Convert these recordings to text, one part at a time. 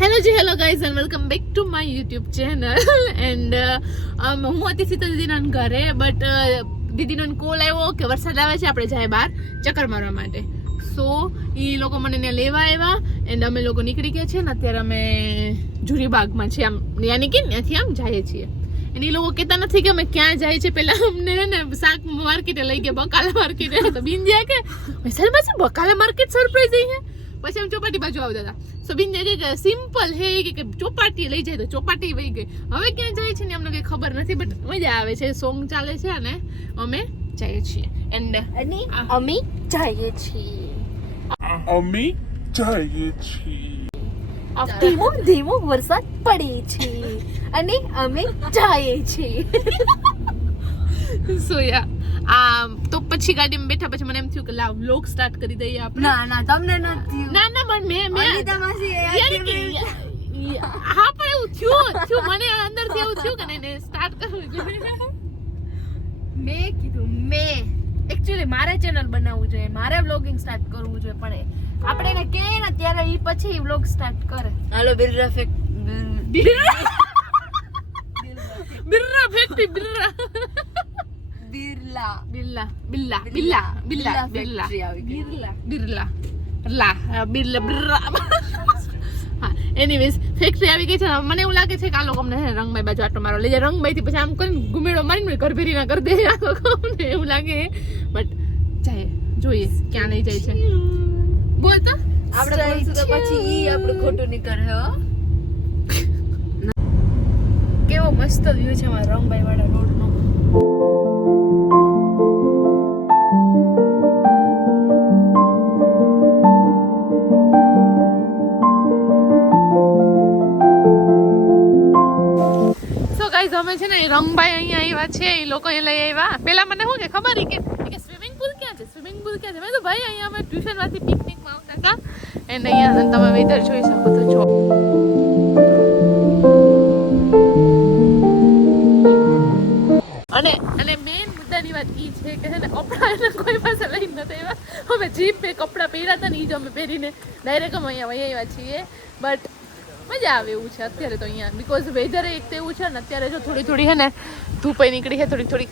Hello guys and welcome back to my YouTube channel and હું હતી સીતા દીદીના ઘરે but દીદીનો call આવ્યો કે વરસાદ આવે છે આપણે જાય બહાર ચક્કર મારવા માટે સો એ લોકો મને ત્યાં લેવા આવ્યા એન્ડ અમે લોકો નીકળી ગયા છે ને અત્યારે અમે જુરીબાગમાં છીએ આમ યાની કે ત્યાંથી આમ જઈએ છીએ અને એ લોકો કહેતા નથી કે અમે ક્યાં જાય છે પહેલાં અમને ને શાક માર્કેટે લઈ ગયા બકાલા માર્કેટે તો બિંદિયા કે સર બસ બકાલા માર્કેટ સરપ્રાઈઝ છે પછી અમે ચોપાટી બાજુ આવતા હતા સો બિંદિયા કે સિમ્પલ હે કે ચોપાટી લઈ જાય તો ચોપાટી વહી ગઈ હવે ક્યાં જાય છે ને અમને કંઈ ખબર નથી બટ મજા આવે છે સોંગ ચાલે છે અને અમે જઈએ છીએ એન્ડ અમે જઈએ છીએ ધીમો ધીમો વરસાદ પડે છે અને અમે જઈએ છીએ સો યા તો પછી ગાડીમાં બેઠા પછી મને એમ થયું કે લાવ વ્લોગ સ્ટાર્ટ કરી દઈએ આપણે ના તમને નથી ના મેં અનિતા માસી હા પણ એવું થયું મને અંદરથી એવું થયું કે નહીં સ્ટાર્ટ કરવું જોઈએ મેં કીધું એકચ્યુઅલી મારે ચેનલ બનાવવું જોઈએ મારે વ્લોગિંગ સ્ટાર્ટ કરવું જોઈએ પણ આપણે એને કહે ને ત્યારે ઈ પછી વ્લોગ સ્ટાર્ટ કરે હાલો બિરરા ફેક્ટરી આવી ગઈ છે મને એવું લાગે છે કે આ લોકો અમને રંગબાઈ બાજુ આટો મારો લઈ જાય રંગબાઈ થી પછી આમ કરીને ગુમેડો મારીને ઘર ભેરી ના કરી દે આ લોકો એવું લાગે બટ જાય જોઈએ ક્યાં નહીં જાય છે બોલ તો આપણે બોલશું તો પછી ઈ આપણું ખોટું નીકળે હો કેવો મસ્ત વ્યૂ છે અમારા રંગબાઈ વાળા રોડ નો અમે છે ને રંગભાઈ અહીંયા આવ્યા છે એ લોકો લઈ આવ્યા પેલા મને શું કે ખબર કે સ્વિમિંગ પુલ ક્યાં છે મેં તો ભાઈ અહીંયા અમે ટ્યુશન માંથી પિકનિકમાં આવતા હતા એન્ડ અહીંયા તમે વેધર જોઈ શકો તો જો અને મેઇન મુદ્દાની વાત એ છે કે છે ને કપડાં કોઈ પાસે લઈને નથી આવ્યા અમે જીપ પે કપડાં પહેર્યા હતા ને એ જ અમે પહેરીને ડાયરેક્ટ અમે અહીંયા વહી આવ્યા છીએ બટ મજા આવે એવું છે અત્યારે તો અહીંયા બીકોઝ વેધર એક તો એવું છે ને અત્યારે જો થોડી છે ને ધૂપ નીકળી છે થોડીક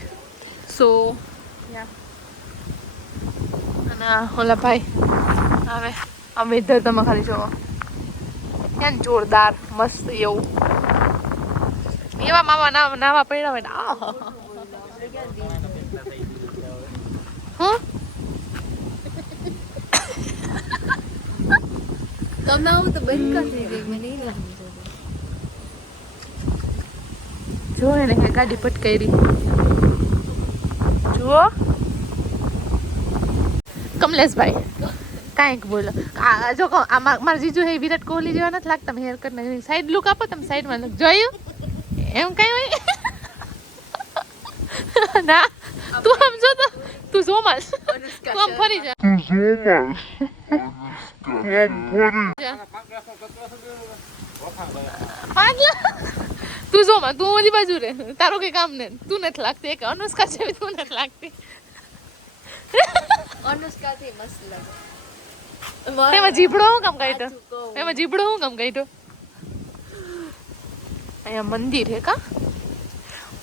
સો અને ઓલા ભાઈ હવે આ વેધર તમે ખાલી જોવો કેમ જોરદાર મસ્ત એવું એવા માવા નાવા પડ્યા હોય ને હા તમે આવું તો બંધ કરી દે મને જો એને કે ગાડી પટકાઈ જુઓ કમલેશભાઈ કાંઈક બોલો જો મારા જીજુ હે વિરાટ કોહલી જેવા નથી લાગતા તમે હેર કટ સાઈડ લુક આપો તમે સાઈડમાં જોયું એમ કઈ હોય ના તું આમ જો તો તું જોમાસ તું આમ ફરી જા તું જોમાં તું ઓલી બાજુ રે તારો કઈ કામ ને તું નથી લાગતી એક અનુષ્કા જેવી તું નથી લાગતી અનુષ્કા થી મસ્ત લાગે એમાં જીભડો હું કામ કાઢ્યો અહીંયા મંદિર હે કા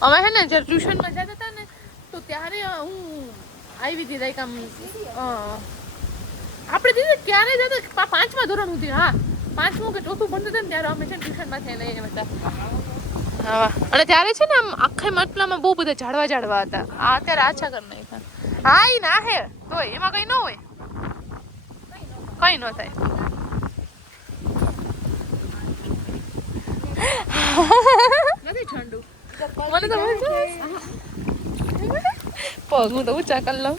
અમે હે ને જ્યારે ટ્યુશનમાં જતા હતા ને તો ત્યારે હું આવી હતી લાઈક આમ આપણે દીદી ક્યારે જતા 5મા ધોરણ સુધી હા 5મું કે 4થું ભણતા હતા ને ત્યારે અમે છે ને ટ્યુશનમાંથી લઈ આવ્યા હતા હા અને ત્યારે છે ને આમ આખા માટલામાં બહુ બધા ઝાડવા હતા આ અત્યારે આછા કરી નાખ્યા હા એ ના હે તો એમાં કઈ ન હોય કઈ ન થાય નથી ઠંડુ મને તો પગ હું તો ઊંચા કરી લઉં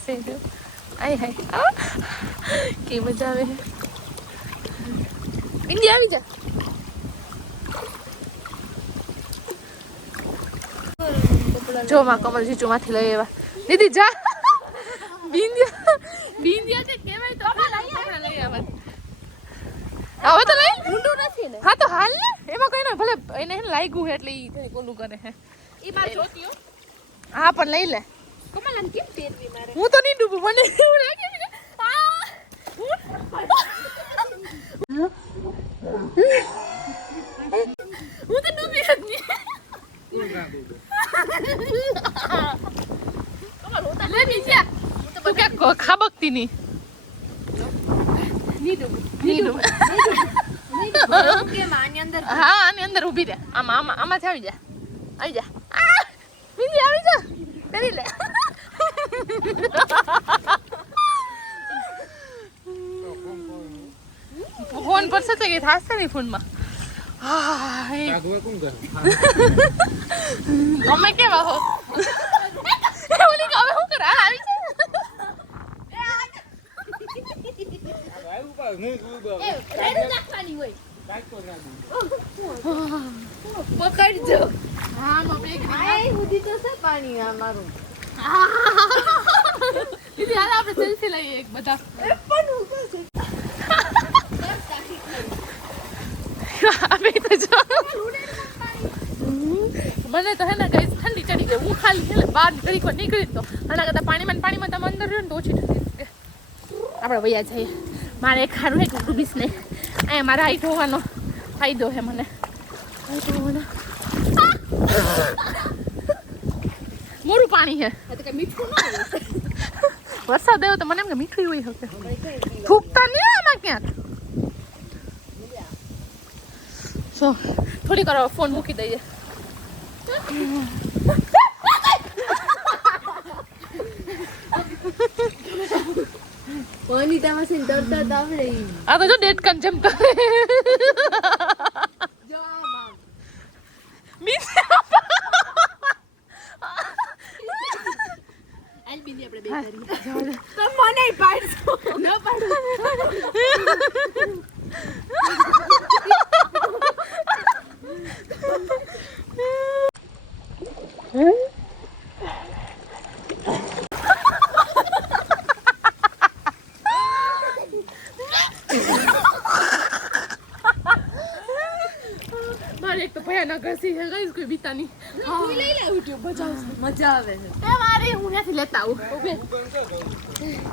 સેજો આય હાય કે મજા આવે બિંદી આવી જા જો માં કમલ જીચુ માંથી લઈ આવ્યા દીદી જા બિંદિયા કે કેવાય તો આપણે લઈ આવ્યા હવે તો લઈ ઊંડું નથી ને હા તો હાલ ને એમાં કઈ ના ભલે એને લાગ્યું એટલે ઈ કોલું કરે હે ઈ માર જોતીઓ હા પણ લઈ લે કમલ આમ કેમ તેરવી મારે હું તો નહીં ડૂબું મને એવું લાગે આ નીતિની નીડું હા આની અંદર ઊભી રહે આમાંથી આવી જા બીજી આવી જા કરી લે ફોન પર છે કે થાશે નહીં ફોનમાં અમે કેવા હો ઓલી હવે હું કર આવી છે પકડજો હા સુધી તો છે પાણી અમારું દીદી હાલ આપણે સેલ્ફી લઈએ એક બધા મને તો હે ને કઈ ઠંડી ચડી ગઈ હું ખાલી છે બહાર નીકળી તો આના કરતા પાણીમાં તમે અંદર રહ્યો ને તો ઓછી ઠંડી આપણે વૈયા જઈએ મારે એક ખારું હે કે ડૂબીશ નહીં અહીંયા મારા હાઈટ હોવાનો ફાયદો છે મને હાઈટ હોવાનો મોરું પાણી છે વરસાદ આવ્યો તો મને એમ કે મીઠું હોય શકે થૂકતા નહીં આમાં ક્યાંક સો થોડીક વાર ફોન મૂકી દઈએ વનિતામાં છે તરતા આવડે આ તો જો ડેટ કન્ઝમ કરે મને પાડશો ન પાડો મારે એક તો ભયાનક હસી છે ગઈ કોઈ બીતા નહીં લઈ લે યુટ્યુબ બચાવશે મજા આવે છે એ મારે હું ત્યાંથી લેતા આવું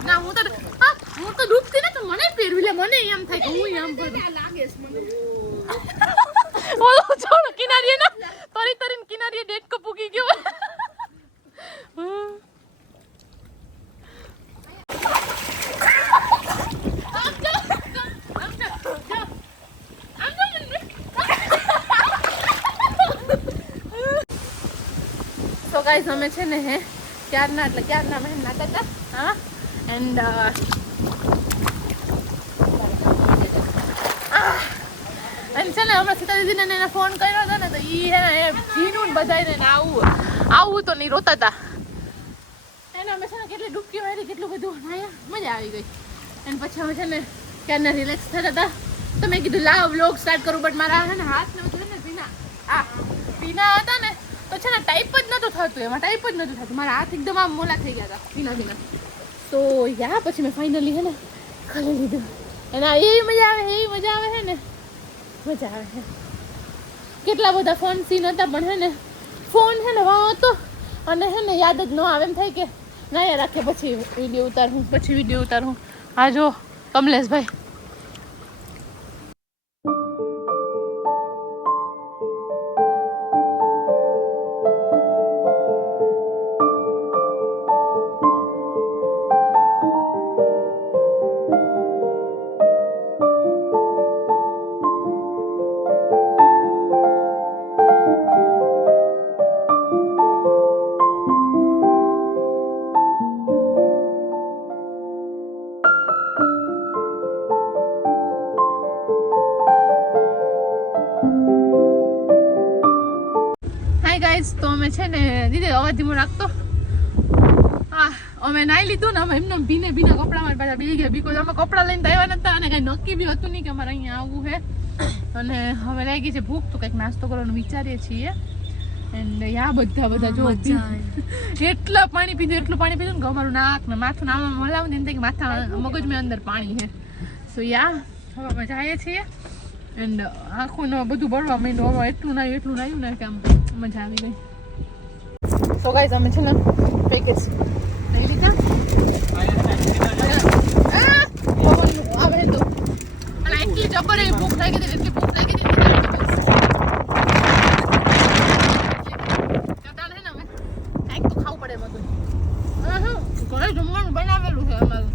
ના હું તો ડૂબતી ને તો મને પહેરવી લે મને એમ થાય કે હું એમ ભરું લાગે છે મને ઓલો છોડો કિનારીએ ના તરીને કિનારીએ ડેટ કો પૂકી ગયો તો ગાઈસ અમે છે ને હે ક્યારના મેં નાતા હતા હા એન્ડ અને છે ને હમણાં સીતા દીદીને એને ફોન કર્યો હતો ને તો એ હે ને જીનું ને બધાને આવું તો નહીં રોતા હતા એને અમે છે ને કેટલી ડૂબકી મારી કેટલું બધું મજા આવી ગઈ અને પછી અમે છે ને ક્યારના રિલેક્સ થતા હતા તો મેં કીધું લાવ વ્લોગ સ્ટાર્ટ કરું બટ મારા હે ને હાથ ને બધું ને ભીના હતા ને તો છે ને ટાઈપ જ નહોતું થતું એમાં ટાઈપ જ નહોતું થતું મારા હાથ એકદમ આમ મોલા થઈ ગયા હતા ભીના તો યા પછી મેં ફાઇનલી હે ને ખાલી લીધું અને એવી મજા આવે હે ને મજા આવે છે કેટલા બધા ફોન સીન હતા પણ હે ને ફોન હે ને વાં હતો અને હે ને યાદ જ ન આવે એમ થાય કે ના યાર રાખે પછી વિડીયો ઉતારું હા જો કમલેશભાઈ તો અમે છે ને દીદી અવાજ ધીમો રાખતો હા અમે નાઈ લીધું ને અમે એમને ભીના કપડામાં પાછા બેસી ગયા બીકોઝ અમે કપડાં લઈને આવ્યા નતા અને કઈ નક્કી બી હતું નહીં કે અમારે અહીંયા આવવું છે અને હવે લાગી છે ભૂખ તો કંઈક નાસ્તો કરવાનું વિચારીએ છીએ એન્ડ યા બધા જો એટલું પાણી પીધું ને કે અમારું નાક ને માથું નામ હલાવું ને કે માથા મગજમાં અંદર પાણી છે સો યા હવે અમે જઈએ છીએ એન્ડ આખું બધું બળવા માંડ્યું હવે એટલું નાયું ને કે આમ મજા આવી ગઈ સો ગાઈસ અમે છે ને પેકેજ લઈ લીધા આવે તો અને એટલી જબર એવી ભૂખ લાગી હતી ને અમે કંઈક તો ખાવું પડે બધું ઘરે જમવાનું બનાવેલું છે અમારું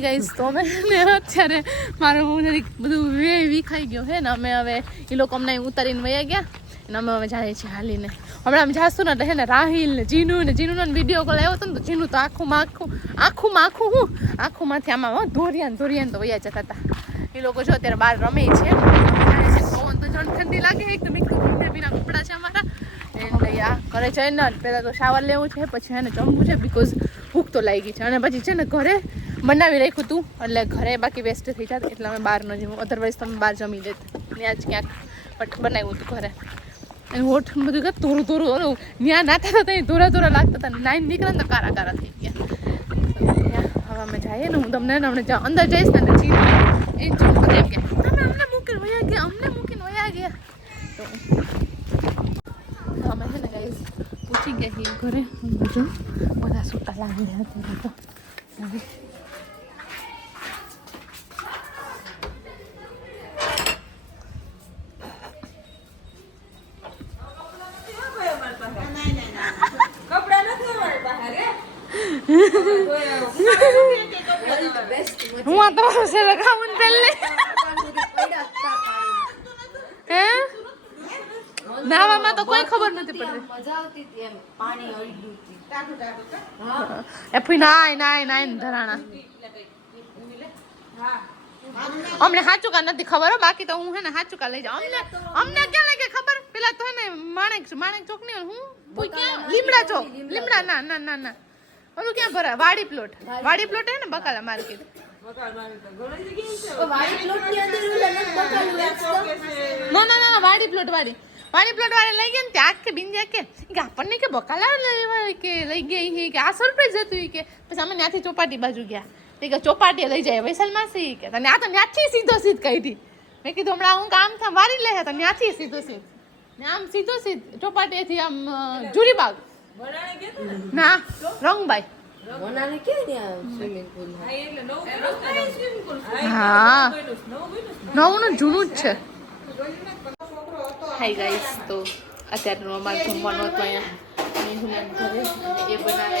ગાઈસ તો અમે અત્યારે મારું બધું વિખાઈ ગયો છે ને અમે હવે એ લોકો અમને ઉતારીને વયા ગયા અને અમે હવે જાય છીએ હાલીને હમણાં અમે જાશું ને એટલે ને રાહિલ ને જીનુનો વિડીયો કોલ આવ્યો હતો ને તો જીનું તો આખુંમાંથી આમાં ધોરિયાન તો વયા જતા હતા એ લોકો જો અત્યારે બહાર રમે છે પવન તો જણ ઠંડી લાગે એકદમ ભીના કપડાં છે અમારા એટલે આ ઘરે જઈને પહેલાં તો શાવર લેવું છે પછી એને જમવું છે બિકોઝ ભૂખ તો લાગી છે અને પછી છે ને ઘરે બનાવી રાખ્યું હતું એટલે ઘરે બાકી વેસ્ટ થઈ જાય એટલે અમે બહાર ન જમવું અધરવાઇઝ તમે બહાર જમી લેત ત્યાં જ ક્યાંક બટ બનાવ્યું હતું ઘરે અને હોઠ બધું કે થોડું ત્યાં નાતા હતા ત્યાં ધોરા લાગતા હતા લાઈન નીકળે ને તો કારા થઈ ગયા હવે અમે જઈએ ને હું તમને હમણાં અંદર જઈશ ને એ એમ કે તમે અમને મૂકીને વયા ગયા તો અમે છે ને ગાઈસ પૂછી ગયા છીએ ઘરે બધું બધા સૂતા લાગેલા હતા તો હવે હું આ તો છે લગાવું પહેલે હે નાવામાં તો કોઈ ખબર નથી પડતી મજા આવતી હતી એમ પાણી અડ્યું હતું એ ફૂઈ નાય ધરાણા અમને સાચું કા નથી ખબર બાકી તો હું હે ને સાચું કા લઈ જાઉં અમને ક્યાં લાગે ખબર પેલા તો હે ને માણેક ચોક ની હું ફૂઈ ક્યાં લીમડા ના ઓલું ક્યાં ભરા વાડી પ્લોટ હે ને બકાલા માર્કેટ ના વાડી પ્લોટ વાળી લઈ ગયા ને ત્યાં કે બિંજા કે આપણને કે બકાલા કે લઈ ગઈ કે આ સરપ્રાઈઝ હતું કે પછી અમે ત્યાંથી ચોપાટી બાજુ ગયા કે ચોપાટી લઈ જાય વૈશાલ માસી કે તને આ તો ત્યાંથી સીધો કાઢી મેં કીધું હમણાં હું કામ વારી લે તો ત્યાંથી સીધો આમ સીધો ચોપાટીથી આમ જુરીબાગ ના રંગબાઈ હા નવું જૂનું જ છે હાય ગાઈસ તો અત્યારે અમારે જમવાનું હતું અહીંયા એ બનાવે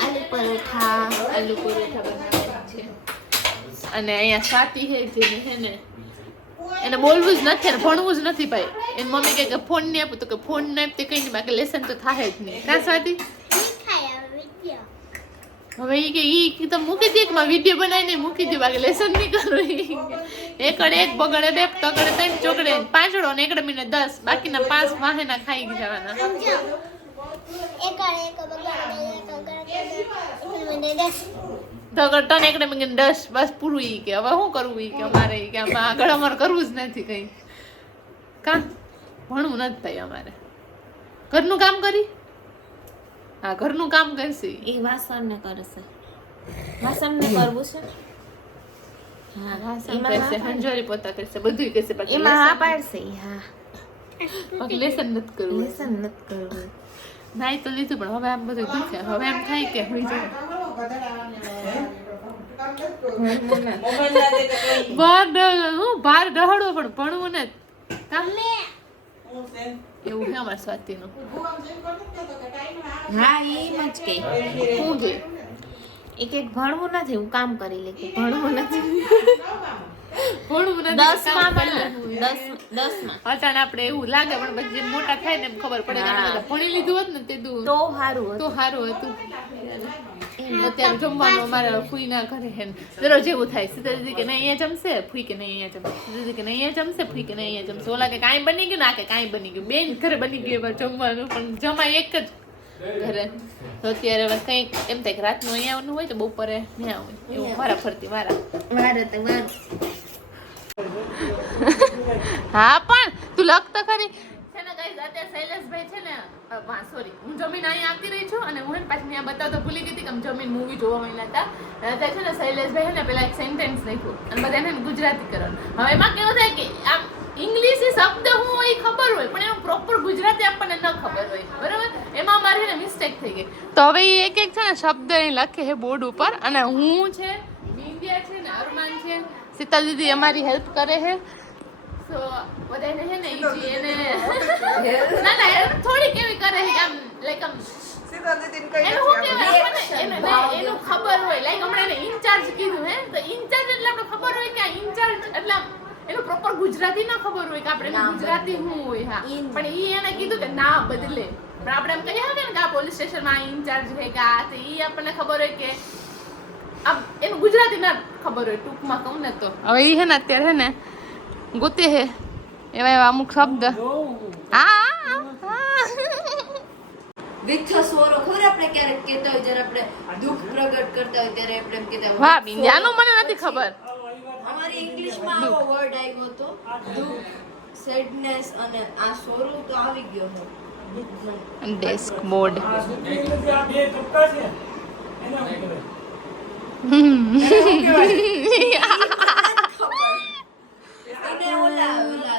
આલુ પરોઠા બનાવે છે અને અહીંયા સ્વાતિ છે જેને છે ને એને બોલવું જ નથી ને ભણવું જ નથી ભાઈ એની મમ્મી કહે કે ફોન નહીં આપું તો કે ફોન નહીં આપતે કંઈ નહીં બાકી લેસન તો થાય જ નહીં કાં સ્વાતિ હવે એ કે ઈ તો મૂકી દે કે વિડીયો બનાવીને મૂકી દે બાકી લેસન નહીં કરું એકડે એક બગડે બે તગડે ત્રણ ચોકડે પાંચડો ને એકડે મિનિટ 10 બાકીના 5 વાહેના ખાઈ જવાના તગડ તને એકડે મિનિટ 10 બસ પૂરું ઈ કે હવે શું કરવું ઈ કે અમારે ઈ કે આમાં આગળ અમારે કરવું જ નથી કઈ કા ભણવું નથી થાય અમારે ઘરનું કામ કરી હા ઘરનું કામ કરશે એ વાસણ ને કરશે વાસણ ને કરવું છે હા વાસણ કરશે હંજવારી પોતા કરશે બધું કરશે બાકી એમાં હા પાડશે હા બાકી લેસન નથી કરવું નાઈ તો લીધું પણ હવે આમ બધું દુખે હવે એમ થાય કે હોઈ જાય બહાર ડહડો પણ ભણવું ને એવું છે અમારા સ્વાતિનું હા એમ જ કે શું છે એક ભણવું નથી હું કામ કરી લે કે ભણવું નથી 10 માં અચાનક આપણે એવું લાગે પણ પછી જેમ મોટા થાય ને એમ ખબર પડે કે ભણી લીધું હોત ને તે તો સારું હતું અત્યારે જમવાનું અમારા ફૂઈના ઘરે હે દરરોજ એવું થાય સીધા દીદી કે નહીં અહીંયા જમશે ફૂઈ કે નહીં અહીંયા જમશે દીદી કે નહીં અહીંયા જમશે ફૂઈ કે નહીં અહીંયા જમશે ઓલા કે કાંઈ બની ગયું ના કે કાંઈ બની ગયું બેન ઘરે બની ગયું એમાં જમવાનું પણ જમાય એક જ ઘરે તો અત્યારે હવે કંઈક એમ થાય કે રાતનું અહીંયા આવવાનું હોય તો બપોરે ત્યાં હોય એવું મારા ફરતી મારા હા પણ તું લખતા ખરી છે ને ગાઈસ અત્યારે શૈલેષભાઈ છે ને સોરી હું જમીન અહીંયા આવતી રહી છું અને હું પાછી ત્યાં બતાવતો ભૂલી ગઈ હતી કે જમીન મૂવી જોવા મળ્યા હતા અત્યારે છે ને શૈલેષભાઈ છે ને પેલા એક સેન્ટેન્સ લખ્યું અને બધાને ગુજરાતી કરવાનું હવે એમાં કેવું થાય કે આમ ઇંગ્લિશ શબ્દ હું હોય ખબર હોય પણ એનું પ્રોપર ગુજરાતી આપણને ન ખબર હોય બરાબર એમાં મારી ને મિસ્ટેક થઈ ગઈ તો હવે એ એક છે ને શબ્દ અહીં લખે છે બોર્ડ ઉપર અને હું છે બિંદિયા છે ને અરમાન છે શીતલ દીદી અમારી હેલ્પ કરે છે તો બધાને છે ને ઈ એને ના હેલ્પ થોડી કેવી કરે છે આમ લાઈક આમ સીધા દીદીને કઈ એનું શું નથી કહેવાય આવડતું. આપણને? એનું ખબર હોય લાઈક હમણાં એને ઇન્ચાર્જ કીધું હે તો ઇન્ચાર્જ એટલે આપણે ખબર હોય કે આ ઇન્ચાર્જ એટલે આમ એનું પ્રોપર ગુજરાતી ના ખબર હોય કે આપણે એનું ગુજરાતી શું હોય હા પણ ઈ એને કીધું કે ના બદલે પણ આપણે એમ કહીએ ને કે આ પોલીસ સ્ટેશનમાં આ ઇન્ચાર્જ છે કે આ તો ઈ આપણને ખબર હોય કે આમ એનું ગુજરાતી ના ખબર હોય ટૂંકમાં કહું ને તો હવે ઈ હે ને અત્યારે હે ને ગોતે હે એવા એવા અમુક શબ્દ હા વિથ સોરો ખબર આપણે ક્યારેક કહેતા હોય જ્યારે આપણે દુઃખ પ્રગટ કરતા હોય ત્યારે આપણે એમ કહેતા હોય વાહ બિંદિયાનું મને નથી ખબર અમારી ઇંગ્લિશમાં આવો વર્ડ આવ્યો હતો દુઃખ સેડનેસ અને આ સોરો તો આવી ગયો છે ડેસ્ક બોર્ડ અને ઓલા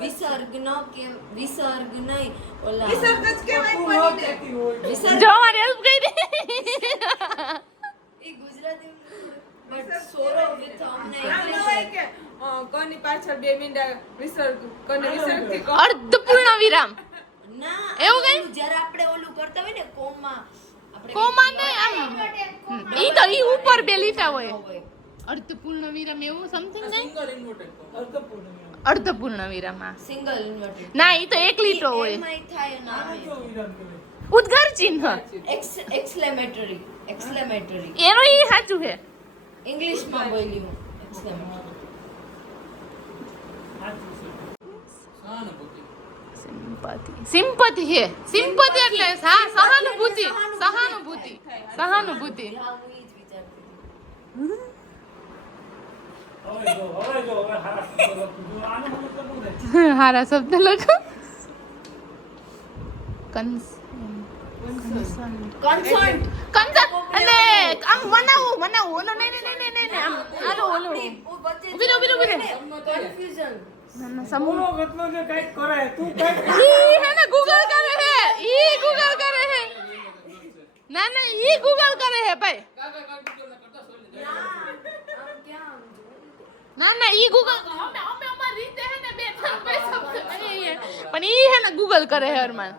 વિસર્ગ ન કે વિસર્ગ નહીં ઓલા વિસર્ગ જ કહેવાય કોઈને. વિસર્ગ જો મારી હેલ્પ કરી દે એ ગુજરાતી બટ સોરો વિથ અમને આમ ન હોય ઇંગ્લિશ કે કોની પાછળ 2 મીંડા વિસર્ગ કોને વિસર્ગથી કહો. અર્ધપૂર્ણ વિરામ ના એવું કઈ? જ્યારે આપણે ઓલું કરતા હોય ને કોમા આપણે કોમા ને આમ ઈ તો ઈ ઉપર બે લીટા હોય અર્ધપૂર્ણ વિરામ એવું સમથિંગ નહીં અર્ધપૂર્ણ વિરામ હા સિંગલ ઇન્વર્ટેડ ના ઈ તો એક લીટો હોય એમાંય થાય ના ઉદ્ગાર ચિહ્ન એક્સક્લેમેટરી એનો ઈ સાચું છે ઇંગ્લિશમાં બોલી હું એક્સક્લેમેટરી સિમ્પથી છે સિમ્પથી એટલે હા સહાનુભૂતિ સહાનુભૂતિ સહાનુભૂતિ હા હું ઈ જ વિચારતી હતી હારા શબ્દ લખો કન્સર્ન એટલે આમ મનાવું ઓલો નહીં આમ આલો ઓલો ઉભી રહો કન્ફ્યુઝન સમૂહ કેટલો જે કઈક કરે તું કઈક ઈ હે ને ગૂગલ કરે હે ઈ ગૂગલ કરે હે ના ઈ ગૂગલ કરે હે ભાઈ ના ઈ ગૂગલ અમે અમાર રીતે હે ને બે ત્રણ બે શબ્દ પણ ઈ હે ને ગૂગલ કરે હે અરમાન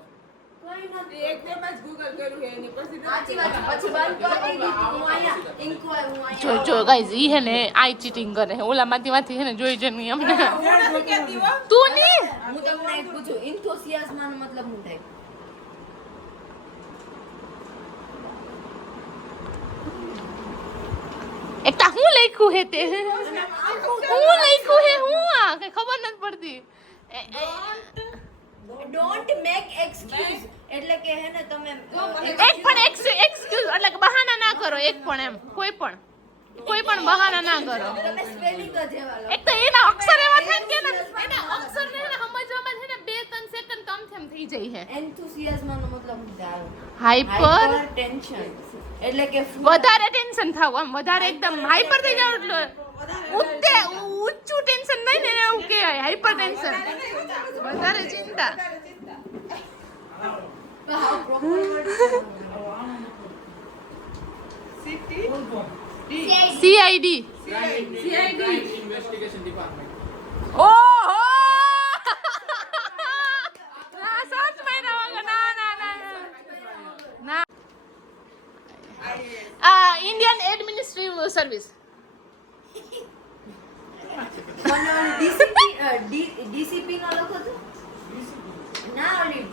એકદમ જ ગૂગલ કર્યું છે એની પછી સાચી વાત છે. પછી બંધ કરી દીધું હું અહીંયા ઇન્ક્વાયર હું જો અહીંયા ગાઈઝ ઈ હે ને આઈ ચીટિંગ કરે હે ઓલા માંથી હે ને જોઈ છે નહીં અમને હું નથી કહેતી હો. તું ની હું તમને એક પૂછું ઇન્થોસિયાઝમ નો મતલબ શું થાય એકતા હું લખ્યું હે તે હું લખ્યું હે હું આ કઈ ખબર નથી પડતી ડોન્ટ મેક એક્સક્યુઝ એટલે કે હે ને તમે એક પણ એક્સક્યુઝ એટલે કે બહાના ના કરો એક પણ એમ કોઈ પણ બહાના ના કરો તમે સ્પેલિંગ જ એવા લખો. એક તો એના અક્ષર એવા થાય કે ને એના અક્ષર ને સમજવામાં છે ને 2-3 સેકન્ડ કમ થેમ થઈ જાય છે એન્થુસિયાઝમ નો મતલબ શું થાય હાઈપર ટેન્શન એટલે કે વધારે ટેન્શન થાવ આમ વધારે એકદમ હાઈપર થઈ જાવ એટલે ઊંચું ટેન્શન નહીં ને એને એવું કહેવાય હાઈપર ટેન્શન વધારે ચિંતા સીઆઈડી ઓહો ના સચ મહિના વગર ના ઇન્ડિયન એડમિનિસ્ટ્રેટિવ સર્વિસ ડીસીપી નો લખો તો ના ઓલી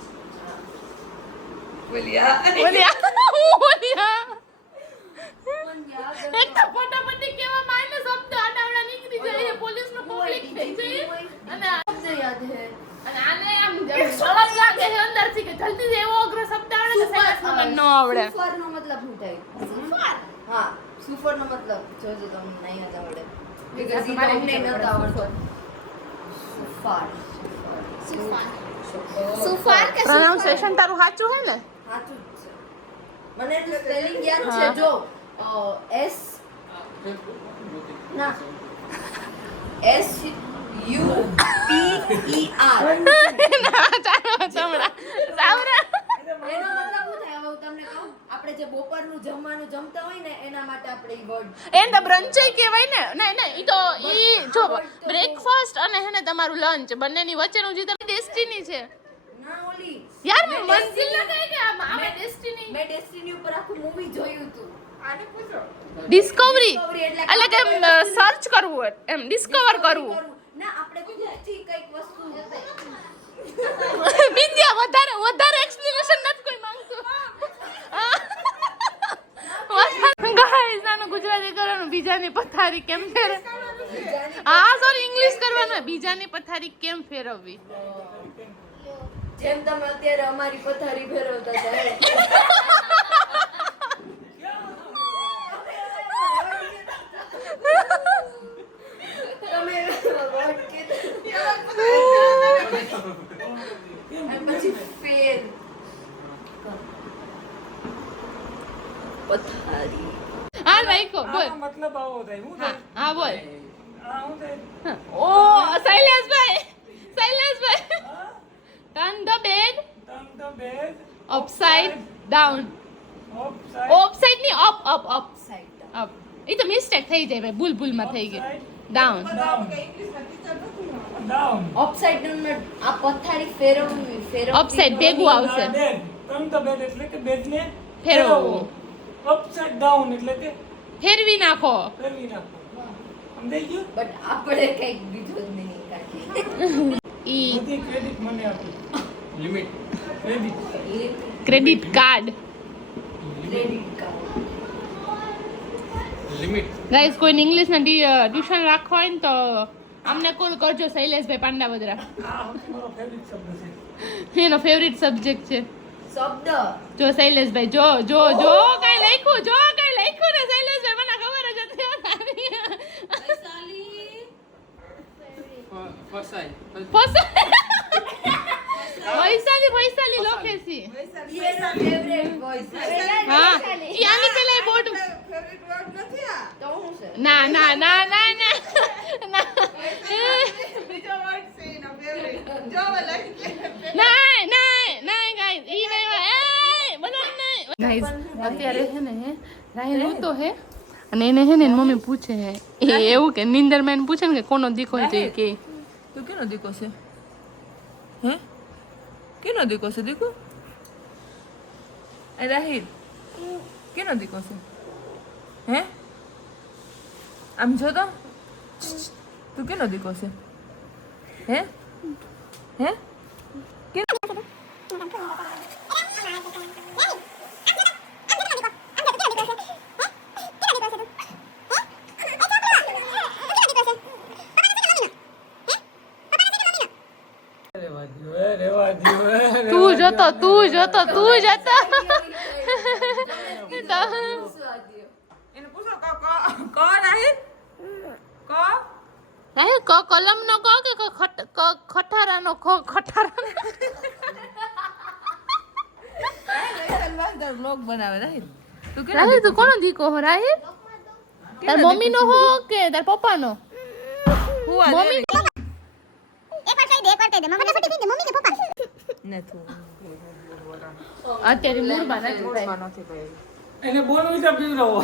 બોલ્યા એક તો ફટાફટી કેવા માયને શબ્દ આડાવડા નીકળી જાય પોલીસ નું પબ્લિક થઈ જાય અને શબ્દ યાદ હે અને આને આમ સળગ લાગે છે અંદરથી કે જલ્દી એવો અઘરો શબ્દ આવડે કે સાયન્સમાં ન આવડે સુફર નો મતલબ શું થાય સુફર હા સુફર નો મતલબ જોજો તમને નહીં જ આવડે because તમારે અમને નહીં નથી આવડતો સુફાર કે પ્રોનાઉન્સિએશન તારું સાચું હે ને સાચું જ છે મને તો સ્પેલિંગ યાદ છે જો એસ ના S U P E R ના ચાલો ચમડા સાવરા એનો મતલબ શું થાય હવે હું તમને કહું આપણે જે બપોરનું જમવાનું જમતા હોય ને એના માટે આપણે ઈ વર્ડ એન્ડ બ્રંચ કહેવાય ને નહીં ઈ તો ઈ જો બ્રેકફાસ્ટ અને હે ને તમારું લંચ બંનેની વચ્ચેનું જે તમે ડેસ્ટિની છે ના ઓલી યાર મેં મંજિલ Destiny- લગાય કે આમે ડેસ્ટિની મેં ડેસ્ટિની ઉપર આખું મૂવી જોયું હતું. આને પૂછો ડિસ્કવરી Discovery એટલે કે સર્ચ કરવું હોય એમ ડિસ્કવર કરવું ના આપણે ખુદથી કંઈક વસ્તુ વિદ્યા વધારે એક્સપ્લેનેશન નથી કોઈ માંગતું ગાઈસ આનું ગુજરાતી કરવાનું બીજાની પથારી કેમ ફેરવવી હા સોરી ઇંગ્લિશ કરવાનું હોય. બીજાની પથારી કેમ ફેરવવી જેમ તમે અત્યારે અમારી પથારી ફેરવતા હતા એમ. તમે word કીધું. અને પછી ફેર પથારી હા રાઈકો બોલ આનો મતલબ આવો થાય હું હા થાય હા બોલ આ હું થાય ઓ શૈલેશભાઈ turn the bed turn the bed upside down upside ઓપસાઇડ ની up up upside up એ તો મિસ્ટેક થઈ જાય ભાઈ ભૂલમાં થઈ ગઈ ડાઉન down અપસાઇડ ડાઉન આ પથારી ફેરવવી Upside ભેગું આવશે bed turn the bed એટલે કે બેડ ને ફેરવવું. upside down એટલે કે ફેરવી નાખો ફેરવી નાખો સમજાઈ ગયું બટ આપણે કઈક બીજું જ નહીં કાઢીએ ઈ બધી ક્રેડિટ મને આપી limit credit credit card credit card guys કોઈને ઇંગ્લિશ ના ટ્યુશન રાખવા હોય ને તો અમને કોલ કરજો શૈલેષભાઈ પાંડાવદરા આ સૌથી મારો ફેવરિટ શબ્દ છે એનો ફેવરિટ સબ્જેક્ટ છે શબ્દ જો શૈલેષભાઈ જો કઈ લખ્યું ને શૈલેષભાઈ મને ખબર જ હતી વૈશાલી લોકેશી એના ફેવરેટ વોઇસ હા ઈ આની પેલા બોર્ડ ફેવરિટ વર્ડ નથી આ તો હું છે ના બીજો વર્ડ છે એનો ફેવરિટ જો હવે લખી ના ગાઈસ ઈ નહીં એ બધા નહીં ગાઈસ અત્યારે છે ને રાહિલ હોતો હે અને એને હે ને એની મમ્મી પૂછે હે એ એવું કે નીંદર માં એને પૂછે ને કે કોનો દીકો છે કે તું કેનો દીકો છે હે કેનો દીકો છે દીકો એ રાહિલ કેનો દીકો છે હે આમ જો તો તું કેનો દીકો છે હે હે રેવા દ્યો તું જતો એને પૂછો કો રાહિલ કો રાહિલ કલમ નો કહો કે ખટારા નો બ્લોગ બનાવે રાહિલ તું કેનો રાહિલ તું કોનો દીકો હો રાહિલ તાર મમ્મી નો હો કે તાર પપ્પા નો હું આ મમ્મી નથી અત્યારે મૂળમાં નથી થાય. નથી કઈ એને બોલવું તો પીવડાવો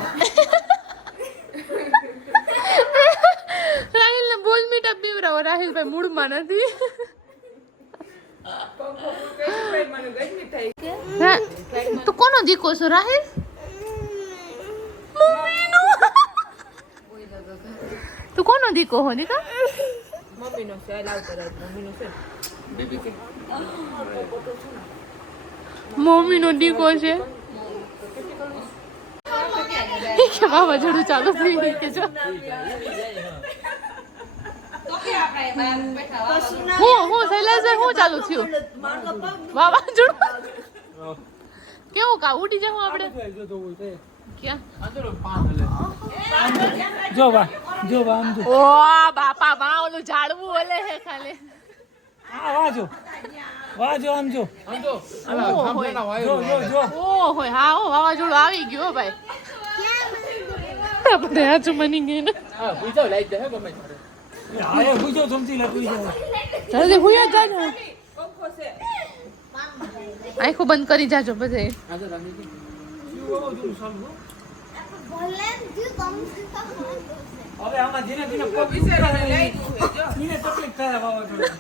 રાહિલ ને બોલ મીઠા પીવરાવો રાહિલભાઈ મૂળમાં નથી મને ગરમી થઈ તું કોનો દીકો છો રાહિલ મમ્મીનો તું કોનો દીકો હો દીકા મમ્મીનો છે લાવતો રાત મમ્મીનો છે બેબી કે મમ્મીનો દીકો છે કે વાવાઝોડું ચાલુ થઈ ગયું કે જો હું શૈલેષભાઈ હું ચાલુ થયું વાવાઝોડું કેવું કા ઉડી જાઉં આપણે ક્યાં જો વા આમ જો ઓ બાપા બા ઓલું ઝાડવું ઓલે હે ખાલી આ વાજો આમ જો જો ઓહો હા ઓ વાવાઝોડું આવી ગયું હો ભાઈ આપણે હાચું મની ગઈ ને હા એ પૂછો સમજી લે પૂછો જલ્દી હુયા જાજો પંખો છે આંખો બંધ કરી જાજો બધે હવે આમાં ધીરે ધીરે પગ એને તકલીફ થાય વાવાઝોડું.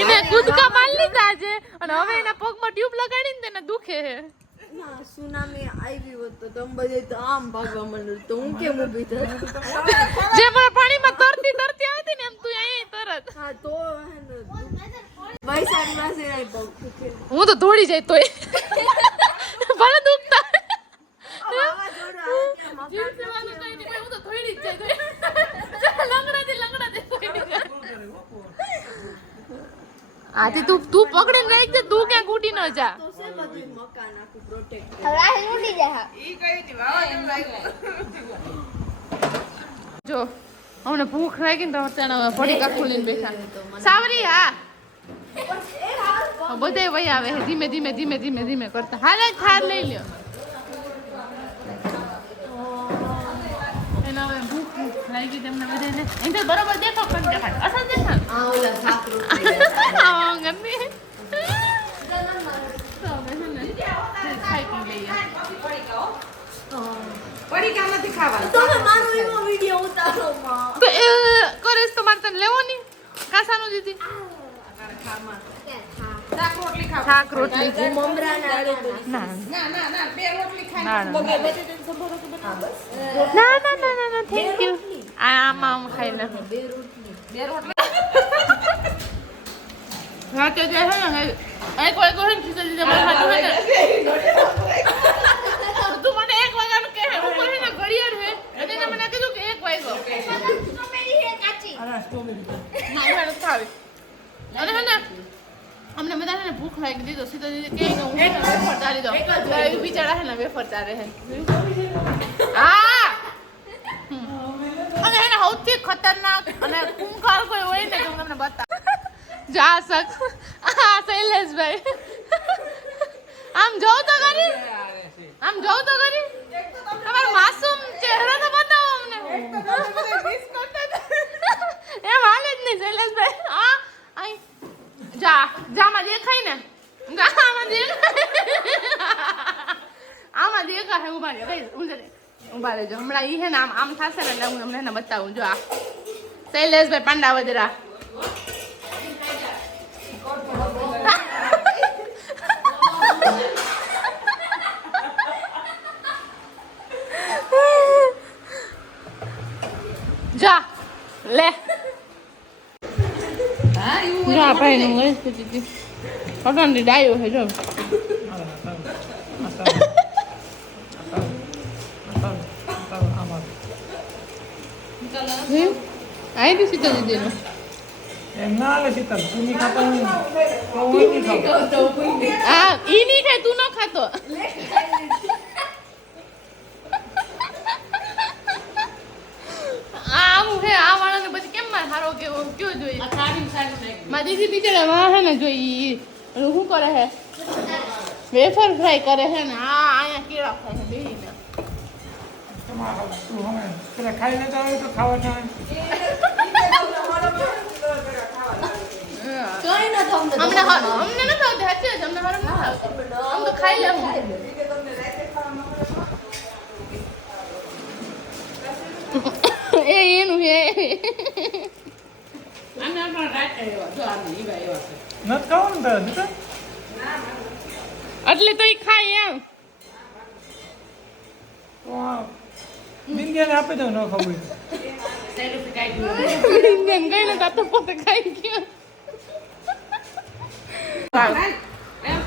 એને કૂદકા મારી લીધા છે અને હવે એના પગમાં ટ્યુબ લગાડીને તેને દુખે છે. ના સુનામી આવી હોત તો તમે બધે તો આમ ભાગવા માંડો તો હું કેમ ઊભી થાત? જે મને પાણીમાં તરતી તરતી આવતી ને એમ તું અહીં તરત. હા તો વૈશાખ માસે આવી પગ દુખે. હું તો દોડી જાય તોય ભલે દુખતા વાવાઝોડું આવે ત્યારે મકાન જીવ સેવાનું કઈ નહીં, ભાઈ હું તો દોડી જ જાય તોય. લંગડાતી દોડી જાય. આથી તું પકડીને રાખજે, તું ક્યાંક ઉડી ન જા. તો છે બધું મકાન આખું પ્રોટેક્ટ. જો અમને ભૂખ લાગી ને તો અત્યારે પડી કાકું લઈને બેઠા. સાવરી હા બધે વહી આવે છે ધીમે ધીમે ધીમે ધીમે ધીમે કરતા. હાલ જ થાર લઈ લ્યો. એને હવે ભૂખ લાગી તેમને બધાને. અહીં તો બરોબર દેખો પણ દેખાય અસલ દેખાય. આ ઓલા શાક રોટલી આવા ગમે તો હવે છે ને ખાઈ પી લઈએ. તમે મારો એવો વિડિયો ઉતારો માં તો એ કરીશ તો મારે તને લેવો નહીં કાસાનું દીધી શાક રોટલી મમરા ના ના ના થેન્ક યુ. આમાં આમ ખાઈ લે. રાતે જે છે ને એક વાગ્યો છે ને ખીચડી જમવા ખાતું હોય ને તું મને 1 વાગ્યાનું કહે ઉપર છે ને ઘડિયાળ છે એટલે એને મને કીધું કે 1 વાગ્યો. અરે સ્ટ્રોબેરી ના એ નથી ખાવી. અને છે ને અમને બધા છે ને ભૂખ લાગી દીધો સીધો દીધી કે હું વેફર ચાલી દઉં. એ બિચારા છે ને વેફર ચાલે છે. હા અને એને સૌથી ખતરનાક અને ખૂંખાર કોઈ હોય ને તો હું તમને બતાવું. જા સક આ શૈલેષભાઈ આમ જોઉં તો કરી તમારો માસૂમ ચહેરો તો બતાવો અમને. એમ હાલે જ નહીં શૈલેષભાઈ. હા આઈ જામાં દેખાય ને આમાં દેખાય ઉભા રહેજો હમણાં ઈ છે ને આમ થશે ને એટલે હું તમને એને બતાવું. જો આ શૈલેષભાઈ પાંડા વધરા જા લે જા ભાઈ નું ગઈ હતી ફટાંડી ડાયો છે જો. આઈ દી સીતા દીદી એમ ના આવે શીતલ તું નહીં ખાતો હું નહીં ખાતો. આ ઈ નહીં ખાય તું ન ખાતો. આવું હે આ વાળાને પછી કેમ માર હારો કેવો કયો જોઈએ મારી દીદી બિચારા વાહ હે ને જોઈ શું કરે હે વેફર ફ્રાય કરે હે ને આ અહીંયા કેળા ખાય છે બેહીને. તું હવે પેલા ખાઈ લેતો હોય તો ખાવા જાય. કઈ ન તમને અમને નથી આવતી સાચી વાત અમને હરમ નથી આવતી. આમ તો ખાઈ લેવું. એ એનું હે નથી ખાવાનું તારે દીકરા? એટલે તો ઈ ખાય એમ. તો આ બિંદિયાને આપી દઉં ન ખબર ઇન્ડિયન ગઈ ને તો પોતે ખાઈ ગયો.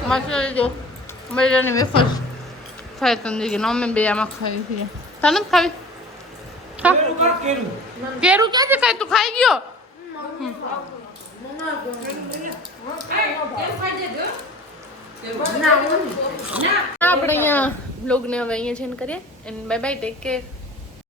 મસાલા જો મરજાની વેફર્સ થાય તંદરી કે અમે બે આમાં ખાઈ છીએ. તને નથી ખાવી? કેરું ક્યાં છે ખાઈ તું ખાઈ ગયો? આપણે અહીંયા બ્લોગને હવે અહીંયા છે કરીએ and bye bye take care.